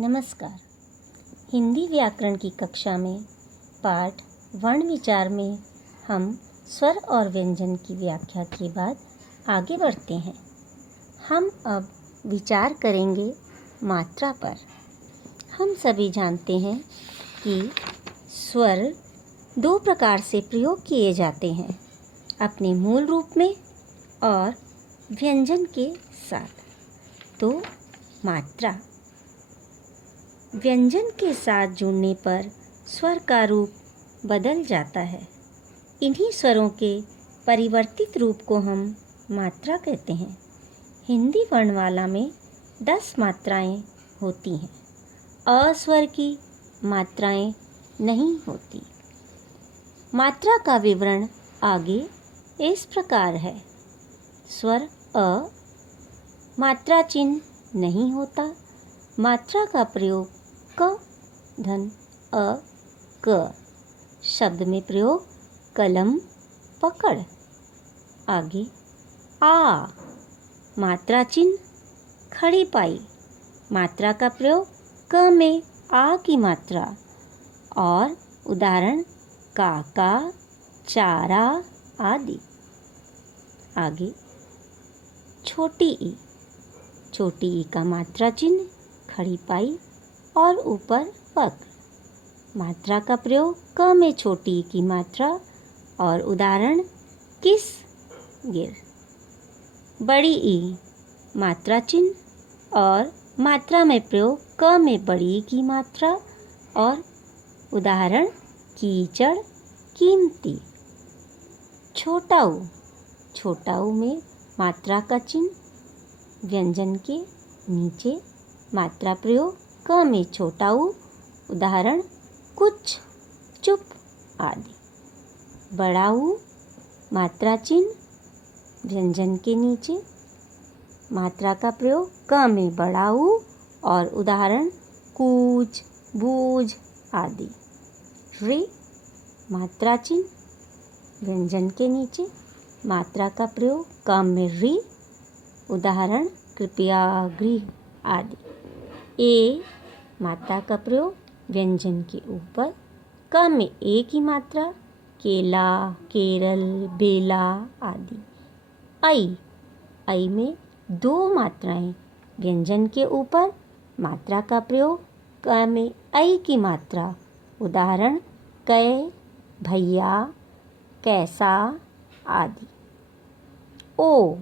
नमस्कार। हिंदी व्याकरण की कक्षा में पाठ वर्ण विचार में हम स्वर और व्यंजन की व्याख्या के बाद आगे बढ़ते हैं। हम अब विचार करेंगे मात्रा पर। हम सभी जानते हैं कि स्वर दो प्रकार से प्रयोग किए जाते हैं, अपने मूल रूप में और व्यंजन के साथ। तो मात्रा व्यंजन के साथ जुड़ने पर स्वर का रूप बदल जाता है। इन्हीं स्वरों के परिवर्तित रूप को हम मात्रा कहते हैं। हिंदी वर्णमाला में 10 मात्राएं होती हैं। अस्वर की मात्राएं नहीं होती। मात्रा का विवरण आगे इस प्रकार है। स्वर अ, मात्रा चिन्ह नहीं होता। मात्रा का प्रयोग क धन अ क। शब्द में प्रयोग कलम पकड़। आगे आ, मात्रा चिन्ह खड़ी पाई। मात्रा का प्रयोग क में आ की मात्रा और उदाहरण काका, चारा आदि। आगे छोटी ई, छोटी ई का मात्रा चिन्ह खड़ी पाई और ऊपर वक्र। मात्रा का प्रयोग क में छोटी ई की मात्रा और उदाहरण किस गिर। बड़ी ई, मात्रा चिन्ह और मात्रा में प्रयोग क में बड़ी ई की मात्रा और उदाहरण कीचड़, कीमती। छोटा ऊ, छोटा ऊ में मात्रा का चिन्ह व्यंजन के नीचे, मात्रा प्रयोग क में छोटा ऊ, उदाहरण कुछ, चुप आदि। बड़ा ऊ, मात्रा चिन्ह व्यंजन के नीचे, मात्रा का प्रयोग क में बड़ा ऊ और उदाहरण कूच, बूझ आदि। रे, मात्रा चिन्ह व्यंजन के नीचे, मात्रा का प्रयोग क में री, उदाहरण कृपया, गृह आदि। ए, मात्रा का प्रयोग व्यंजन के ऊपर, क में ए की मात्रा केला, केरल, बेला आदि। ऐ, ऐ में दो मात्राएं व्यंजन के ऊपर, मात्रा का प्रयोग क में ऐ की मात्रा, उदाहरण कै, भैया, कैसा आदि। ओ,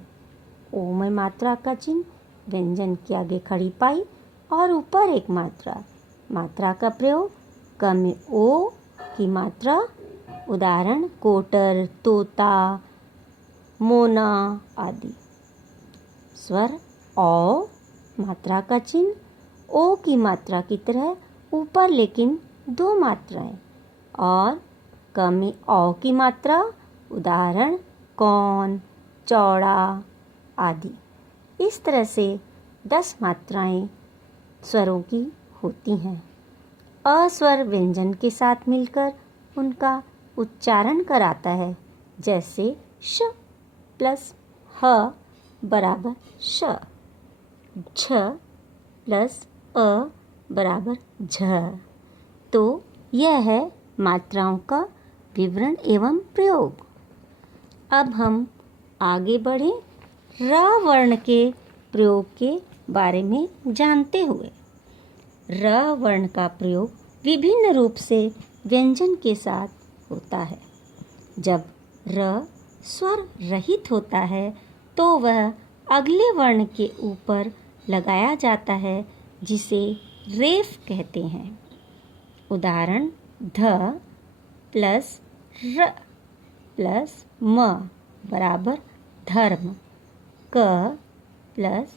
ओ में मात्रा का चिन्ह व्यंजन के आगे खड़ी पाई और ऊपर एक मात्रा, मात्रा का प्रयोग क में ओ की मात्रा, उदाहरण कोटर, तोता, मोना आदि। स्वर औ, मात्रा का चिन्ह ओ की मात्रा की तरह ऊपर लेकिन दो मात्राएं और क में औ की मात्रा, उदाहरण कौन, चौड़ा आदि। इस तरह से 10 मात्राएं स्वरों की होती हैं। अस्वर व्यंजन के साथ मिलकर उनका उच्चारण कराता है, जैसे श प्लस ह बराबर श, झ प्लस अ बराबर झ। तो यह है मात्राओं का विवरण एवं प्रयोग। अब हम आगे बढ़ें र वर्ण के प्रयोग के बारे में जानते हुए। र वर्ण का प्रयोग विभिन्न रूप से व्यंजन के साथ होता है। जब र स्वर रहित होता है तो वह अगले वर्ण के ऊपर लगाया जाता है, जिसे रेफ कहते हैं। उदाहरण ध प्लस र प्लस म बराबर धर्म, क प्लस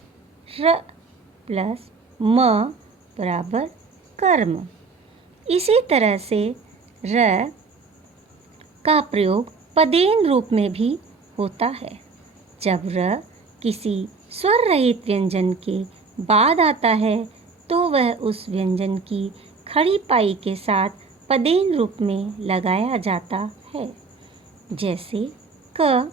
र प्लस म बराबर कर्म। इसी तरह से र का प्रयोग पदेन रूप में भी होता है। जब र किसी स्वर रहित व्यंजन के बाद आता है तो वह उस व्यंजन की खड़ी पाई के साथ पदेन रूप में लगाया जाता है, जैसे क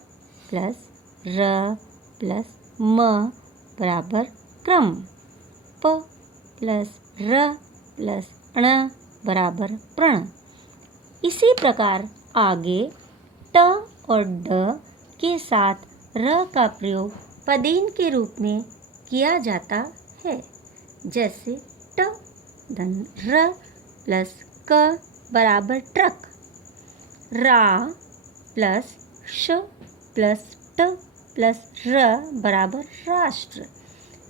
प्लस र प्लस म बराबर क्रम, प प्लस र प्लस ण बराबर प्रण। इसी प्रकार आगे ट और ड के साथ र का प्रयोग पदेन के रूप में किया जाता है। जैसे ट धन र प्लस क बराबर ट्रक, रा प्लस श प्लस ट प्लस र बराबर राष्ट्र।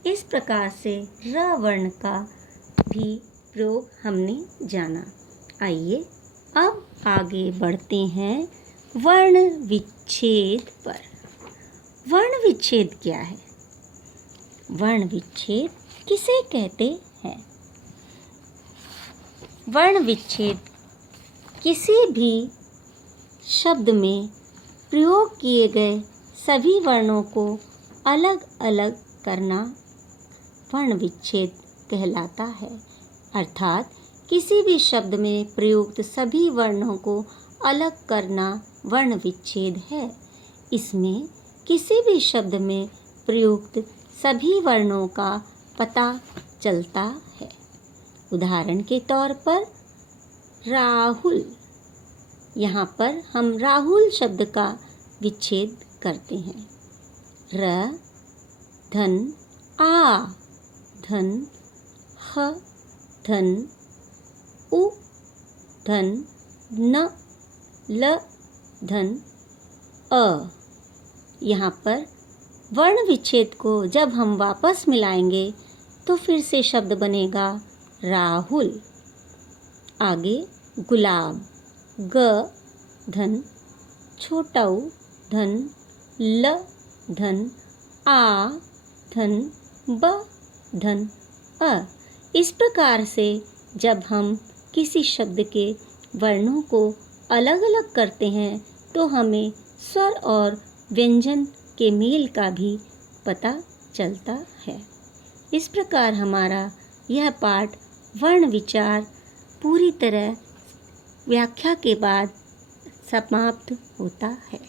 इस प्रकार से र वर्ण का भी प्रयोग हमने जाना। आइए अब आगे बढ़ते हैं वर्ण विच्छेद पर। वर्ण विच्छेद क्या है? वर्ण विच्छेद किसे कहते हैं? वर्ण विच्छेद किसी भी शब्द में प्रयोग किए गए सभी वर्णों को अलग अलग करना वर्ण विच्छेद कहलाता है। अर्थात किसी भी शब्द में प्रयुक्त सभी वर्णों को अलग करना वर्ण विच्छेद है। इसमें किसी भी शब्द में प्रयुक्त सभी वर्णों का पता चलता है। उदाहरण के तौर पर राहुल, यहाँ पर हम राहुल शब्द का विच्छेद करते हैं। र धन आ धन ह धन उ धन न ल धन अ। यहाँ पर वर्ण विच्छेद को जब हम वापस मिलाएंगे तो फिर से शब्द बनेगा राहुल। आगे गुलाब, ग धन छोटा उ धन ल धन आ धन ब धन अ। इस प्रकार से जब हम किसी शब्द के वर्णों को अलग अलग करते हैं तो हमें स्वर और व्यंजन के मेल का भी पता चलता है। इस प्रकार हमारा यह पाठ वर्ण विचार पूरी तरह व्याख्या के बाद समाप्त होता है।